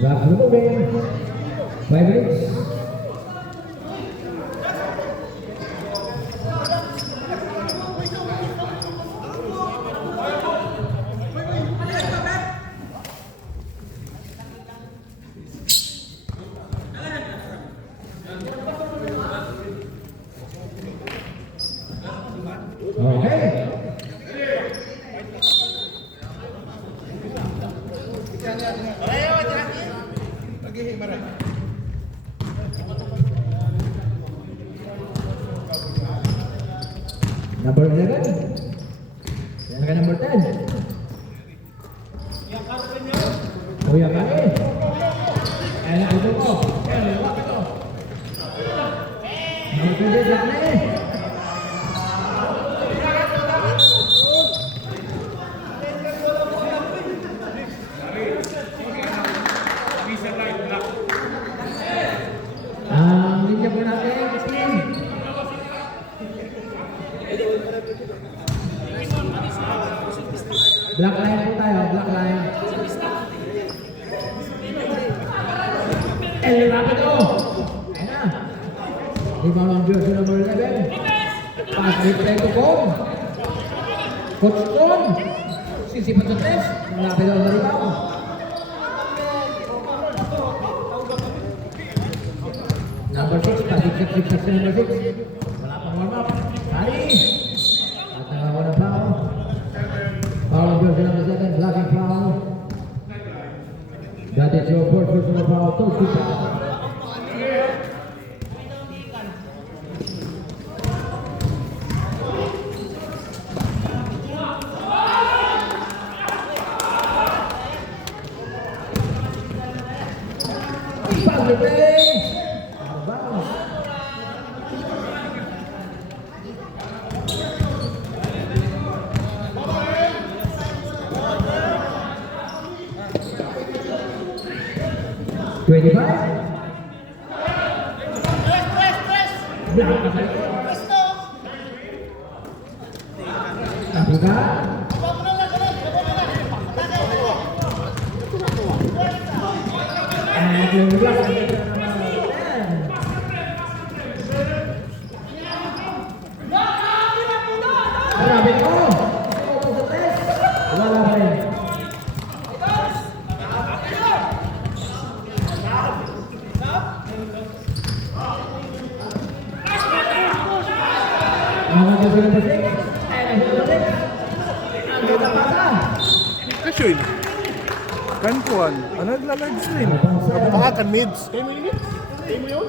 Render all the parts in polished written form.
Last little game. 5 minutes. Okay. Number 11. Yan ka number 10. Kuya Kain. Ayan ang ito ko. Ayan ang ito ko. Number 20, Black na eh. Ang linya po natin, Christine. Black line po tayo, black line. El Rapido! Ayan na. Rebound ang jersey number 11. Pass replay to Con. Coach Con. Sisipat sa tres. Rapido ang rebound. Number 6, pasig sa number 6. Wala pang warm up. Hari! At nakakuha ng foul. Foul of jersey number 7, blocking foul. That is your fourth personal foul. Toast to foul. Foul replay! Kasi yun. Kan kuhan. Ano nagla-live stream? Baka kan mids. Kayo mo yun? Kayo mo yun?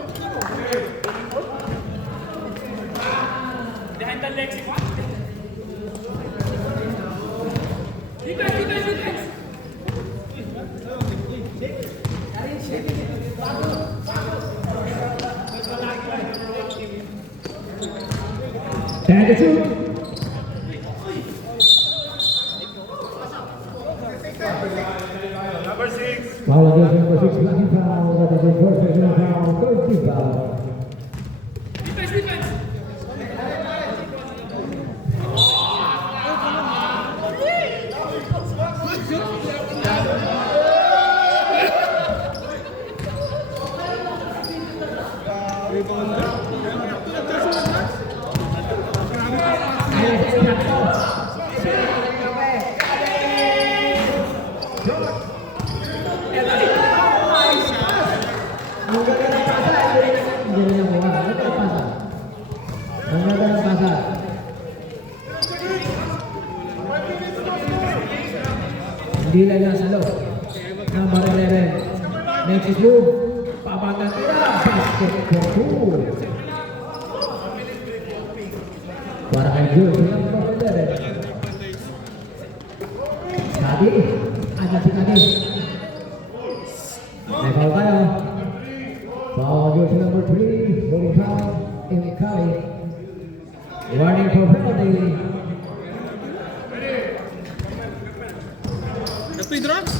Behind the legs. Time to shoot. Number 6. Foul against number 6, blocking foul. That is the first personal foul. Third team foul. Defense. Hindi lang nasa loob. Number 11. Next is move. Pabangan nila. Basket for 2. Para kay Jules. Number 11. Kadi. Aja si Kadi. May foul kayo. Foul Jules number 3. Bowling foul. Imikali. Warning for penalty. Free drugs?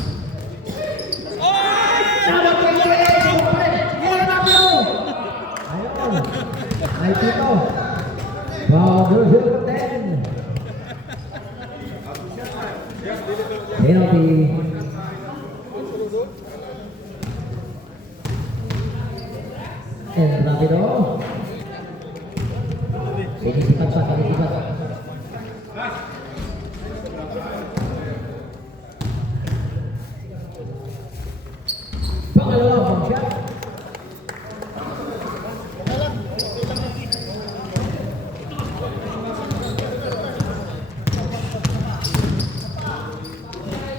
Ay, Tito. Wow, number 10. Penalty. And rapido. Sinisipat pa, sinisipat. Pangalawa, pang shot.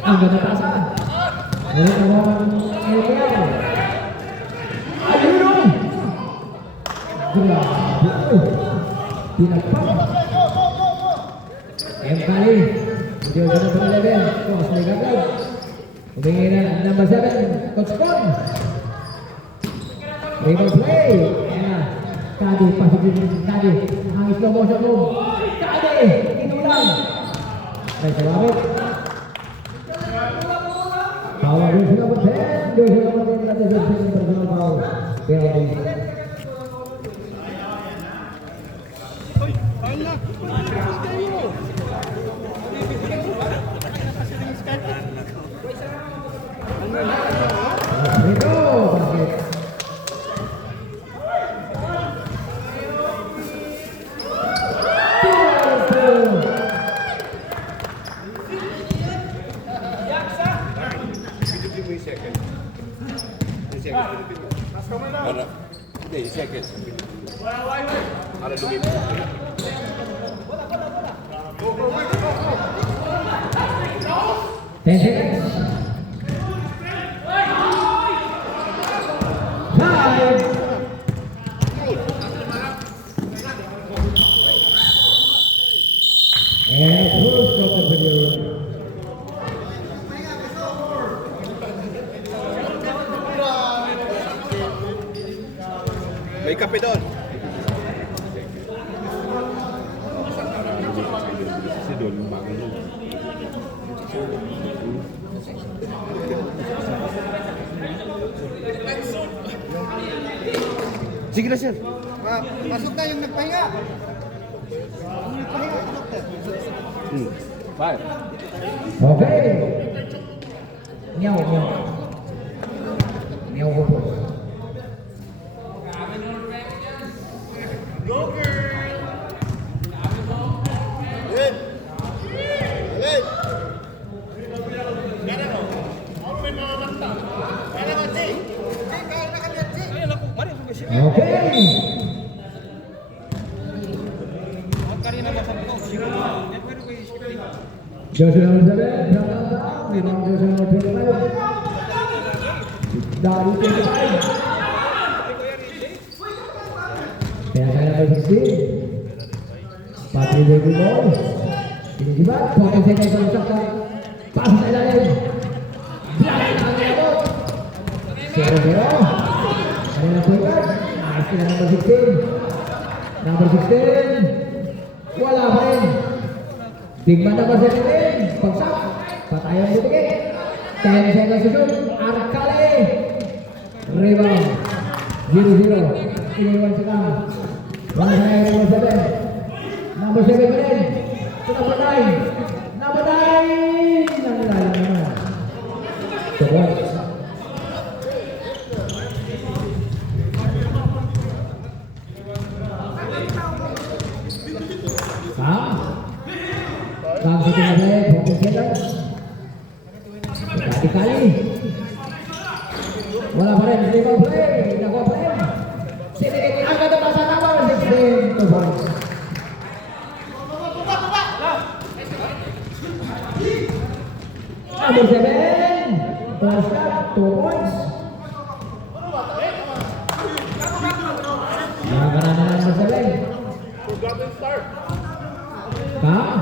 Ang ganda pasa. Ngunit naman Eliel. Ayun! Grabe! Pinagpang! M. Kali. Hindi ko ganun sa 11. Cross na igagag. Humingi na number 7. Coach Pong. Rebound play. Ayan. Kadi. Pasig Kadi. Ang slow motion mo. Kadi! Inulang. Ay, salabit. Power doon sila po 10. Doon sila po 10 natin sa personal foul. Penalty. Ito, basket. Hindi, second. Para lumipas. 10 seconds. 5. And full stop the video. May kape doon. Si Don, bagong look. Sige na, sir. Pasok na yung nagpahinga. Bye. Okay. Meow, meow. Meow, meow. Okay. Jersey number 7, rebound jersey number 25. Dari 25. Kaya number 16. Patrick David Ball. Sinigibat, 40 seconds ang sakta. Pass na ilalim. Black ang nabot. 0-0. Kanina po ikat. Nice na number 16. Number 16. Wala pa rin. Big man number 17. Pagsak. Patayan ang butikit. 10 seconds to shoot. Arkale. Rebound. 0-0. Iniwan si Kam. Wala sa number 7. Number 7 pa rin. To number 9. Number 9. Nangilalim naman. So what? Kam sa tinabay, 14 seconds. Kali. Wala pa rin, rebound play. Nakuha pa rin. Sinigit ang ganda pa sa number 16 to points. Number 7. First shot, 2 points. Nakakaroon na number 7. Kam.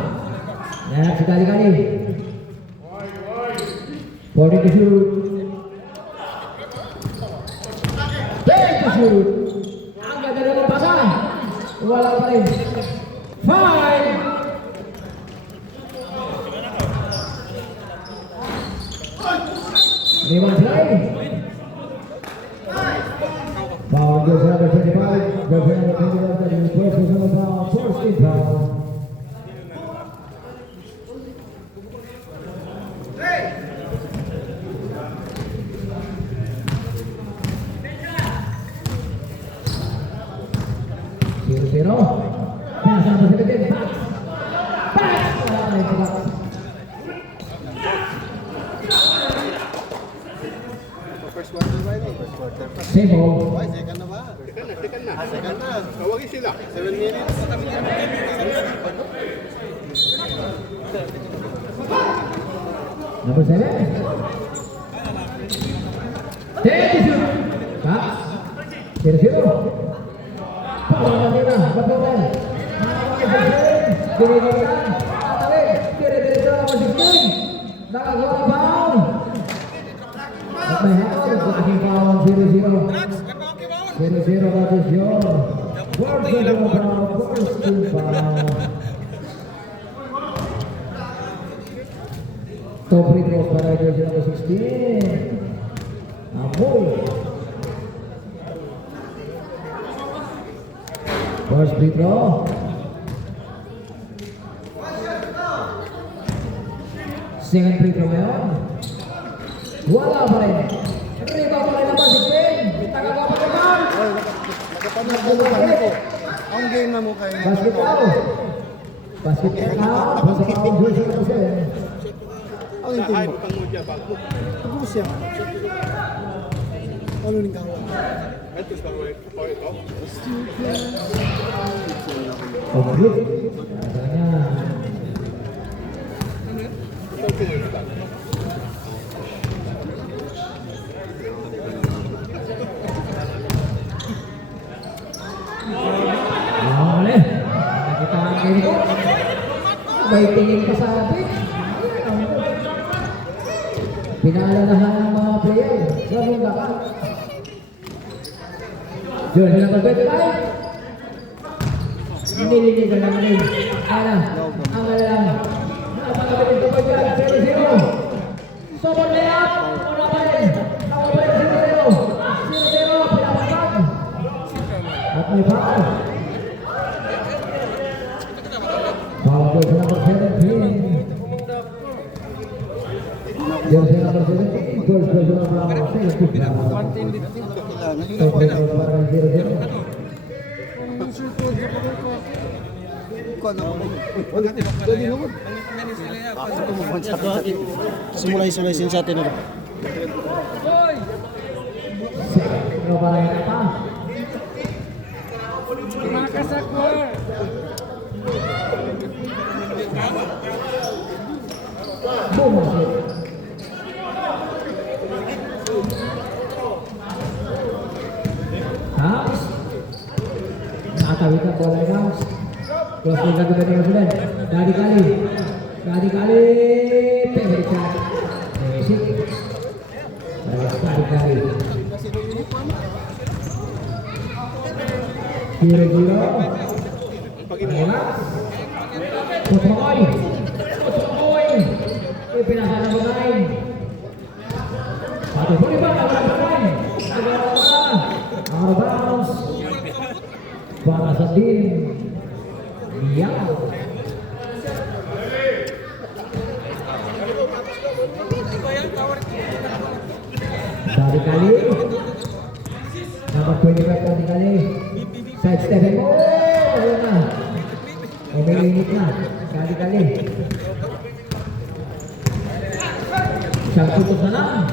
Nanap si Kali-Kali. 40 to shoot. 10 to shoot. Ang ganda na pasa. Wala pa rin. 5. Rebound play. Foul goes number 25. Goes number 25. And the first is number foul. First team foul. time for that. First quarter ba yun? First quarter pa. Same ball. Ay, second na ba? Second na. Second na. Tawagin sila. 7 minutes. Number 7. 10-0. Cox. 0-0. Palang natin na. Bapunan. Dinigawan. Tatawid. Dire-diretso na number 16. Nakagawa ng foul. At may hatol. Laging foul. 0-0. 0-0 versus yun. Fourth personal foul. First team foul. Top free throws para jersey number 16. Amoy. First free throw. Second free throw ngayon. Wala pa rin. Rebound pa rin number 16. Tagagawa pa rin foul. Nagpapanood ko. Ang game na mo kayo. Basket foul. Basket foul. Basket foul. Jersey number 7. Ang yung Ay, team mo. butang mo dyan. Bago. Ako siya. Ano ning kawan? Ito sa mga kapoy ito. Oh, good. Rasanya. Boleh. Kita angin ko. May tingin pa sa atin. Pinaalalahan ng mga player. Ganun ka pa. Jersey number 25. Nililigan naman yun. Ana, ang alam. Napakabit ito pa dyan. 0-0. Sobrang layap. Una pa rin. Nakabalik 0-0. 0-0. Pinapatag. At may foul. Foul jersey number 17. Jersey number 17. First jersey number 17. Top 0-0. Simulay-simulay sa atin na. Pero parang ito pa. Bumasit. House. Nakatawid ang bola ng House. Cross field lagi dari Rosulan. Dari kali. Pemberi shot. Messi. Dari kali. Giro. Putmoy. Pinasa ng pemain. Patuloy boleh ba ang pemain? Out of bounds. Para sa team. Liang. Dari kali. Number 25 dari kali. Side step. Ayun na. Umilinit na. Kali-kali. Siyang tutos na lang.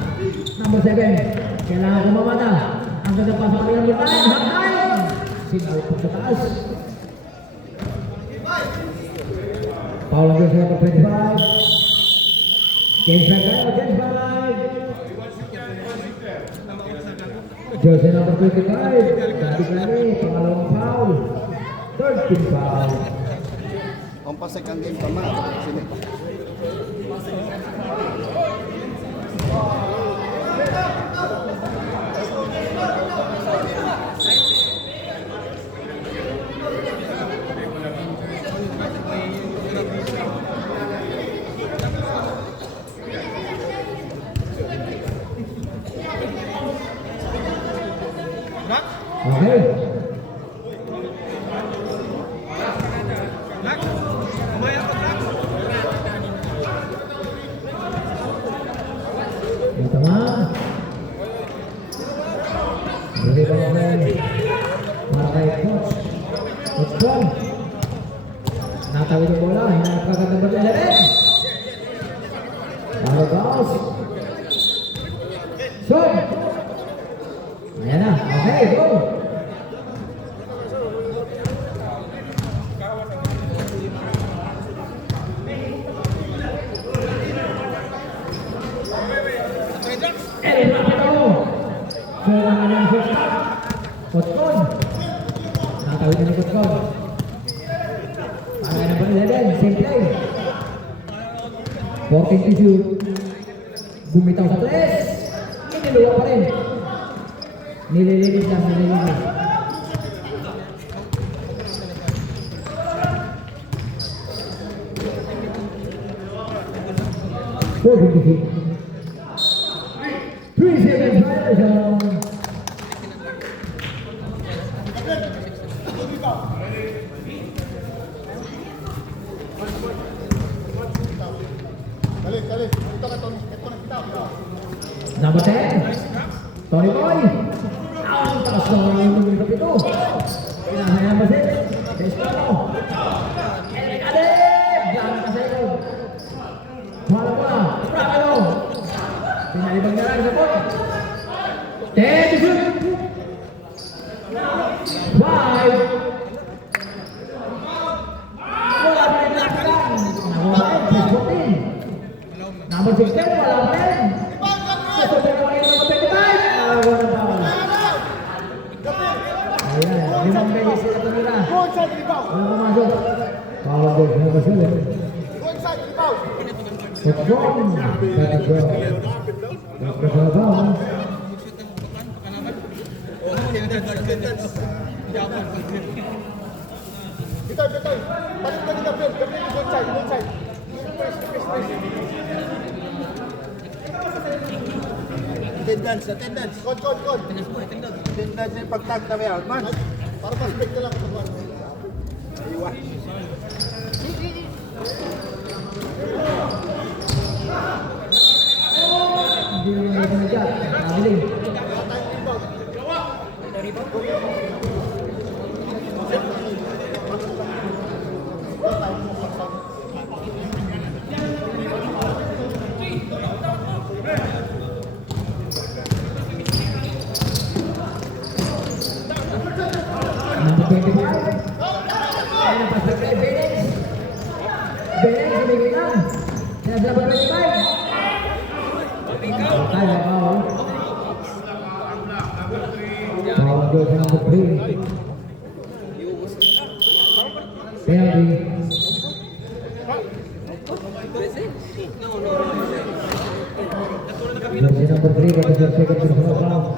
Number 7. Kailangan kumamata. Ang ganda pa sa kanilang butay. Hotline! Sinal po sa taas. Paul ang jersey number 25. James Frank tayo. James Frank. Jersey number 25. Kali-kali. Pangalawang foul. Third team foul. Ang second game pa man. Sino pa? Okay. Yang tengah. Beri pemain. Pakai coach. Coach Bom. Natawid ang bola. Hinapkakan ng bola. ng kanyang first stop. Kotkon. Nakatawid na ni Kotkon. Para number 11, same play. 14 to shoot. Bumitaw sa 3. Iniluwa pa rin. Nililinis lang, nililinis. Three seconds violation. Number 10, Tony Boy. Ang taas na mga yung numero 7. Pinasaya naman si Destano. Eric Alep. Diyan ka sa ito. Wala pa. Prakalo. Pinalibang na lang sa pot. 10 to shoot. 5. Wala pa rin nakakang. Nakuha pa rin. 14. Number 16. Wala pa rin. Sa number 25. Wala pa. Ayan. Limang beses sila ito nila. Wala pumasok. Power goal. Number 7. What's wrong? That's wrong. That's wrong. Betul. Paling tadi Gabriel go inside. Attendance. Kon. Attendance yung pagtag na may out man. Para mas-break na lang. Iwa. Hindi naman ito na dyan. Nabiling. Number 25. Ayan ang pass kay Benex. Benex, ibigay lang. Kaya number 25. Kaya, foul. Foul goes to number 3. Penalty. Jersey number 3, got the second personal foul.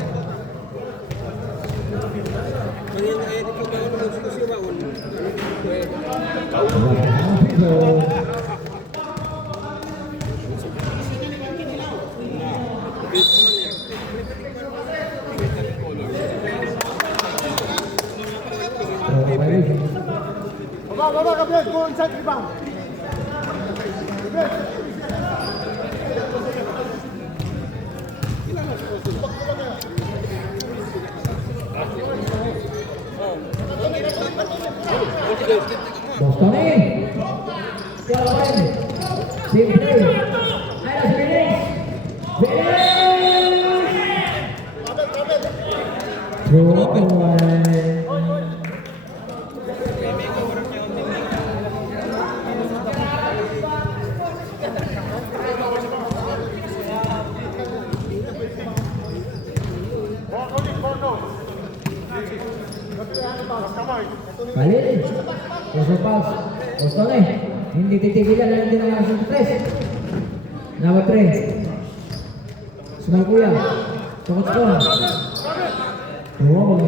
Baba, Gabriel, go inside rebound. Bostoni. Jalan. Simple. Ayo Benex. Throw away. Balik. Masuk pass. Bostoni. Hindi titigilan na din ang action 3. Number 3. Sunal kuya. Tukot ko. Wow.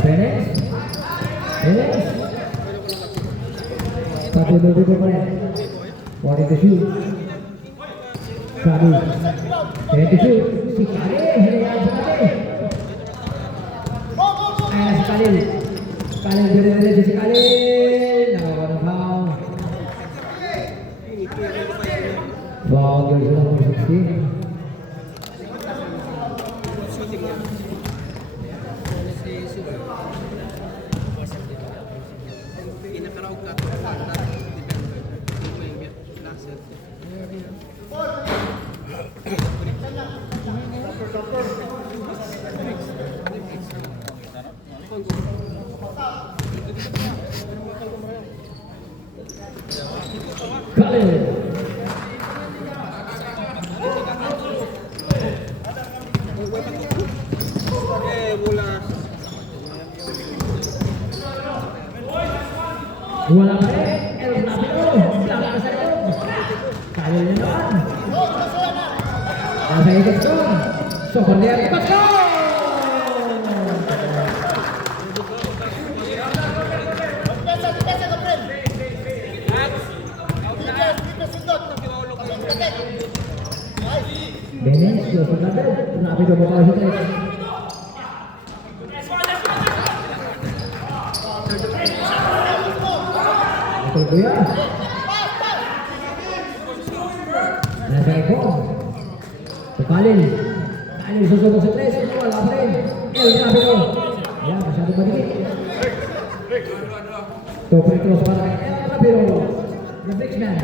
Benex. Satu dua pemain. Wanted to shoot. Kali. Ready to shoot. Si Kali. Si Kali. Kali dari si Kali. Nawawan foul. Foul dari nomor 16. Khalil. Wala pa rin. El Napio. Lakas sa loob. Khalil na naman. Nasa ikot ko. Sokor niya. Ikot ko! Benes, Joseph Nabil. Rapido mo pa siya. Ito ko yan. Nasa ikot. Sa Khalil. Khalil susubok sa tres. Wala pa rin. El Napio. Ayan, masyado madikit. Ito, free cross para kay El Napio. The big man.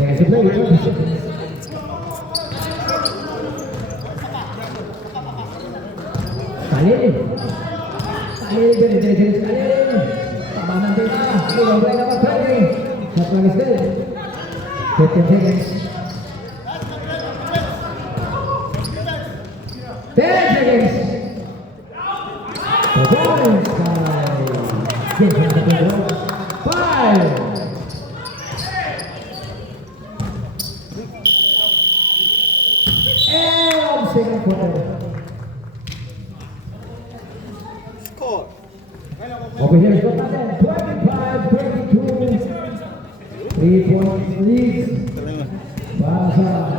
Saya sebelah itu. Khalil. Khalil jadi Khalil. Tabanan kita. Sudah mulai dapat training. Satu lagi sekali. 15 seconds. 10 seconds. Performance time. 5. Second quarter. Score. Over here is Gotanen, 25-22. 3-point lead. Para sa